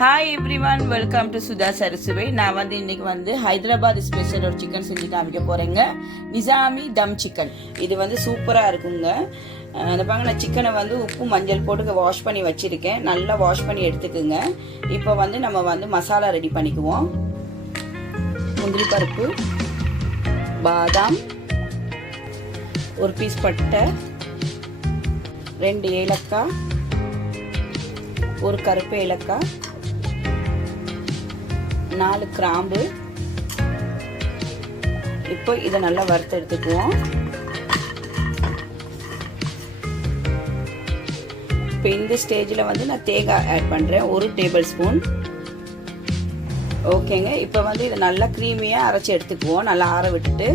Hi everyone, welcome to Sudha சரசுவை. நான் இன்னைக்கு ஹைதராபாத் ஸ்பெஷல் ஒரு சிக்கன் செஞ்சு காமிக்க போகிறேங்க. நிசாமி தம் சிக்கன். இது சூப்பராக இருக்குங்க. அந்த பாருங்க, நான் சிக்கனை உப்பு மஞ்சள் போட்டு வாஷ் பண்ணி வச்சுருக்கேன். நல்லா வாஷ் பண்ணி எடுத்துக்குங்க. இப்போ நம்ம மசாலா ரெடி பண்ணிக்குவோம். முந்திரி பருப்பு, பாதாம், ஒரு பீஸ் பட்டை, 2 ஏலக்காய், ஒரு கருப்பு ஏலக்காய், 4 கிராம்பு. இப்போ இதை நல்லா வறுத்து எடுத்துக்குவோம். இப்போ இந்த ஸ்டேஜில் நான் தேங்காய் ஆட் பண்ணுறேன், 1 டேபிள் ஸ்பூன். ஓகேங்க. இப்போ இதை நல்லா க்ரீமியாக அரைச்சி எடுத்துக்குவோம், நல்லா ஆற விட்டுட்டு.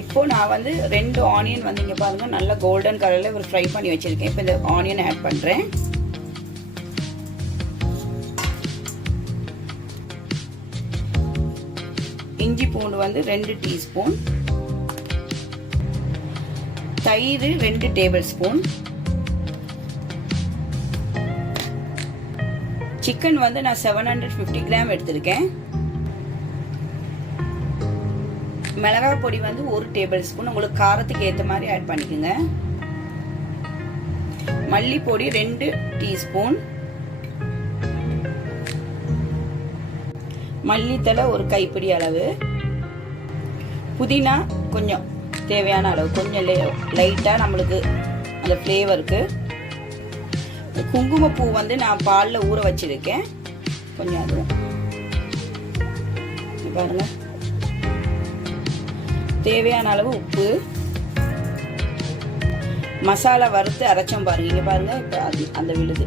இப்போ நான் 2 ஆனியன் இங்கே பாருங்கள், நல்லா கோல்டன் கலரில் ஒரு ஃப்ரை பண்ணி வச்சுருக்கேன். இப்போ இந்த ஆனியன் ஆட் பண்ணுறேன். இஞ்சி பூண்டு 2 டீஸ்பூன், தயிர் 2 டேபிள் ஸ்பூன், சிக்கன் நான் 750 கிராம் எடுத்திருக்கேன். மிளகாய் பொடி 1 டேபிள் ஸ்பூன், உங்களுக்கு காரத்துக்கு ஏற்ற மாதிரி ஆட் பண்ணிக்கோங்க. மல்லிப்பொடி 2 டீஸ்பூன், மல்லித்தலை ஒரு கைப்பிடி அளவு, புதினா கொஞ்சம் தேவையான அளவு, கொஞ்சம் லைட்டாக நம்மளுக்கு அந்த ஃப்ளேவருக்கு. குங்குமப்பூ நான் பாலில் ஊற வச்சிருக்கேன், கொஞ்சம் அதுவும் பாருங்க. தேவையான அளவு உப்பு, மசாலா வறுத்து அரைச்சோம் பாருங்க, இங்கே பாருங்க. இப்போ அந்த விழுது.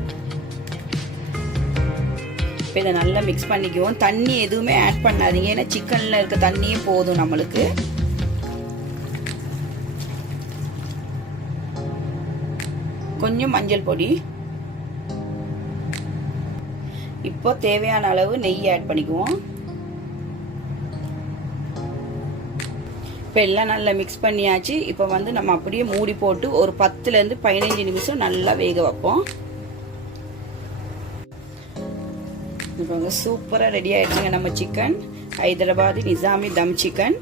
இப்போ இதை நல்லா மிக்ஸ் பண்ணிக்குவோம். தண்ணி எதுவுமே ஆட் பண்ணாதீங்க, ஏன்னா சிக்கனில் இருக்க தண்ணியே போதும் நம்மளுக்கு. கொஞ்சம் மஞ்சள் பொடி. இப்போ தேவையான அளவு நெய் ஆட் பண்ணிக்குவோம். இப்போ எல்லாம் நல்லா மிக்ஸ் பண்ணியாச்சு. இப்போ நம்ம அப்படியே மூடி போட்டு ஒரு 10லேருந்து 15 நிமிஷம் நல்லா வேக வைப்போம். இப்போ சூப்பராக ரெடி ஆகிடுச்சுங்க நம்ம சிக்கன். ஹைதராபாதி நிசாமி தம் சிக்கன்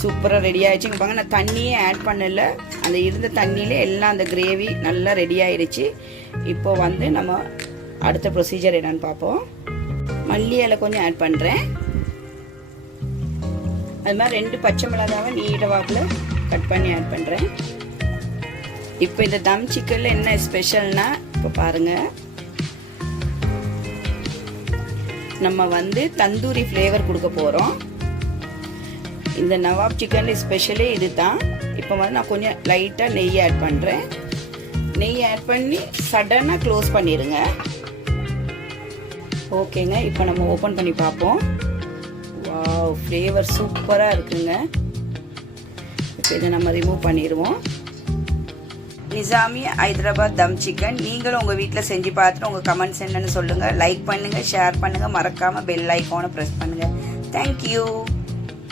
சூப்பராக ரெடி ஆகிடுச்சுங்க. பாருங்க, நான் தண்ணியே ஆட் பண்ணல, அந்த இருந்த தண்ணியிலே எல்லாம் அந்த கிரேவி நல்லா ரெடி ஆகிடுச்சு. இப்போ நம்ம அடுத்த ப்ரொசீஜர் என்னன்னு பார்ப்போம். மல்லி இலை கொஞ்சம் ஆட் பண்ணுறேன். அது மாதிரி 2 பச்சை மிளகாவை நீட்ட வாக்கில் கட் பண்ணி ஆட் பண்ணுறேன். இப்போ இந்த தம் சிக்கனில் என்ன ஸ்பெஷல்னா, இப்போ பாருங்கள், நம்ம தந்தூரி ஃப்ளேவர் கொடுக்க போகிறோம். இந்த நவாப் சிக்கனில் ஸ்பெஷலே இது தான். இப்போ நான் கொஞ்சம் லைட்டாக நெய் ஆட் பண்ணுறேன். நெய் ஆட் பண்ணி சடனாக க்ளோஸ் பண்ணிடுங்க. ஓகேங்க. இப்போ நம்ம ஓப்பன் பண்ணி பார்ப்போம். வாவ், ஃப்ளேவர் சூப்பராக இருக்குங்க. இப்போ இதை நம்ம ரிமூவ் பண்ணிடுவோம். நிசாமி ஹைதராபாத் தம் சிக்கன் நீங்களும் உங்கள் வீட்டில் செஞ்சு பார்த்துட்டு உங்கள் கமெண்ட்ஸ் என்னன்னு சொல்லுங்கள். லைக் பண்ணுங்கள், ஷேர் பண்ணுங்கள், மறக்காமல் பெல் ஐக்கானை ப்ரெஸ் பண்ணுங்கள். தேங்க்யூ.